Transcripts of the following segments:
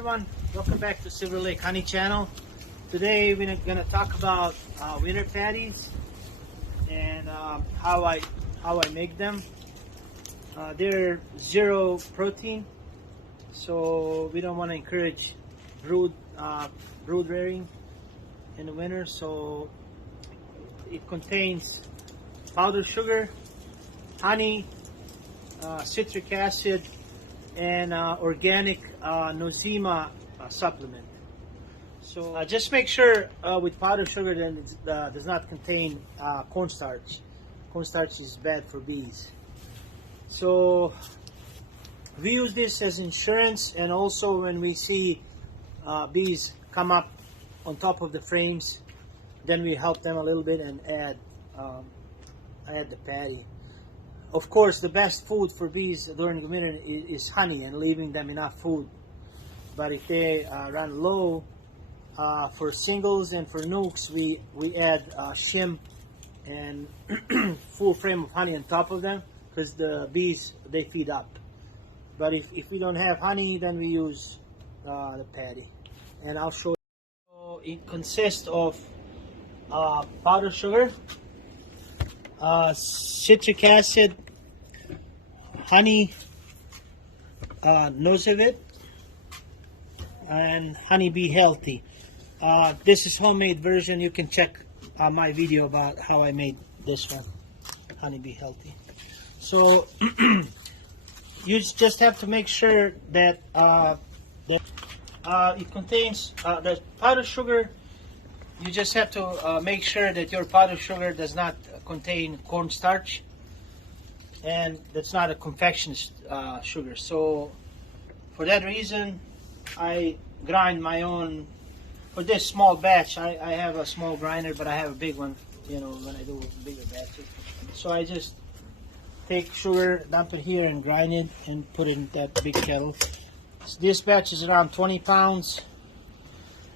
everyone, welcome back to Silver Lake Honey Channel. Today we're going to talk about winter patties and how I make them. They're zero protein, so we don't want to encourage brood rearing in the winter. So it contains powdered sugar, honey, citric acid, and organic Nosema supplement. So just make sure with powdered sugar that it does not contain cornstarch. Cornstarch is bad for bees. So we use this as insurance, and also when we see bees come up on top of the frames, then we help them a little bit and add the patty. Of course, the best food for bees during the winter is honey, and leaving them enough food. But if they run low, for singles and for nukes, we add shim and full frame of honey on top of them, because the bees, they feed up. But if we don't have honey, then we use the patty. And I'll show you. So it consists of powdered sugar, citric acid, honey, Nozevit, and Honey Bee Healthy. This is homemade version. You can check my video about how I made this one, Honey Bee Healthy. So you just have to make sure that it contains the powdered sugar. You just have to make sure that your powdered sugar does not contain cornstarch, and that's not a confectioner's sugar. So for that reason, I grind my own. For this small batch, I have a small grinder, but I have a big one, you know, when I do bigger batches. So I just take sugar, dump it here, and grind it and put it in that big kettle. So this batch is around 20 pounds.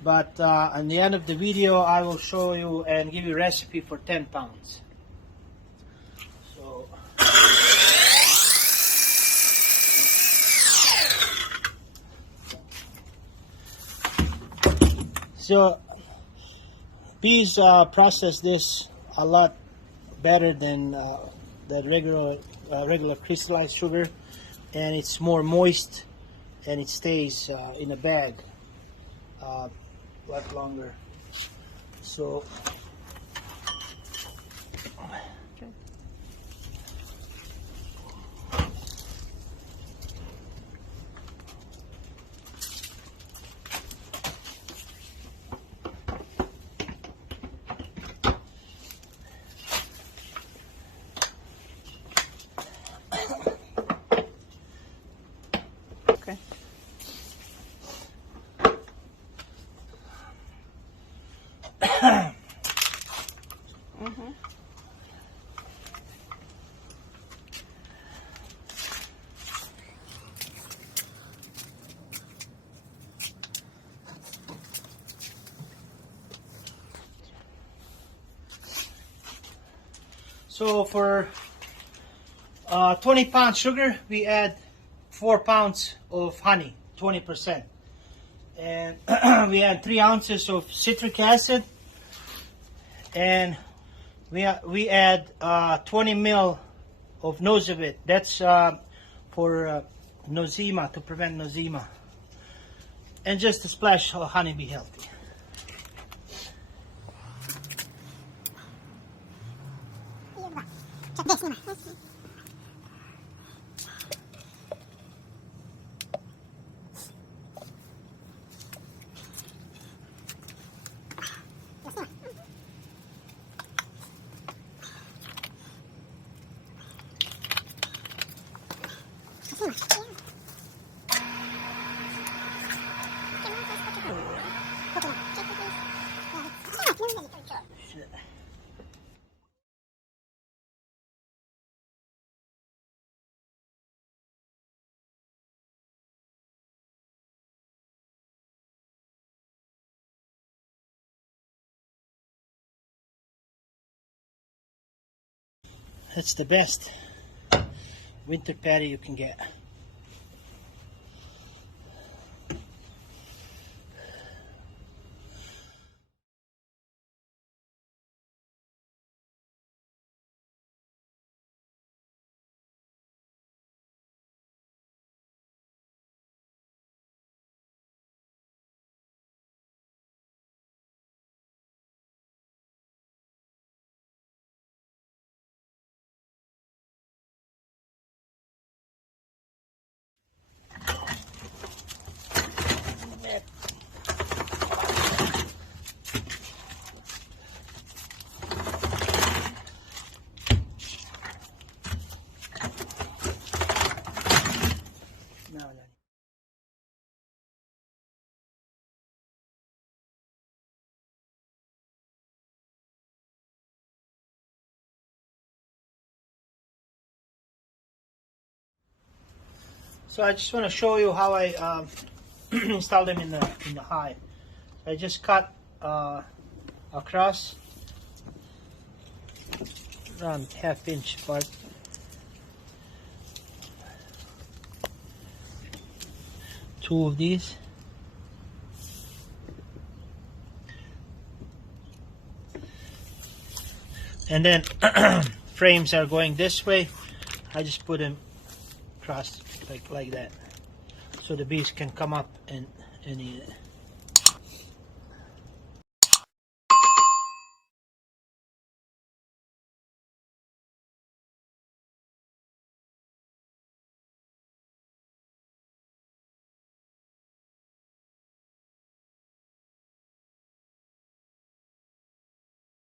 But at the end of the video, I will show you and give you a recipe for 10 pounds. So bees process this a lot better than the regular crystallized sugar, and it's more moist, and it stays in a bag a lot longer. So So for 20 pounds sugar, we add 4 pounds of honey, 20%. And we add 3 ounces of citric acid. And we add 20 ml of Nozevit. That's for Nosema, to prevent Nosema. And just a splash of Honey Bee Healthy. That's the best winter patty you can get. So I just want to show you how I install them in the hive. I just cut across around half-inch apart. Two of these. And then frames are going this way. I just put them across like that, so the bees can come up and eat it.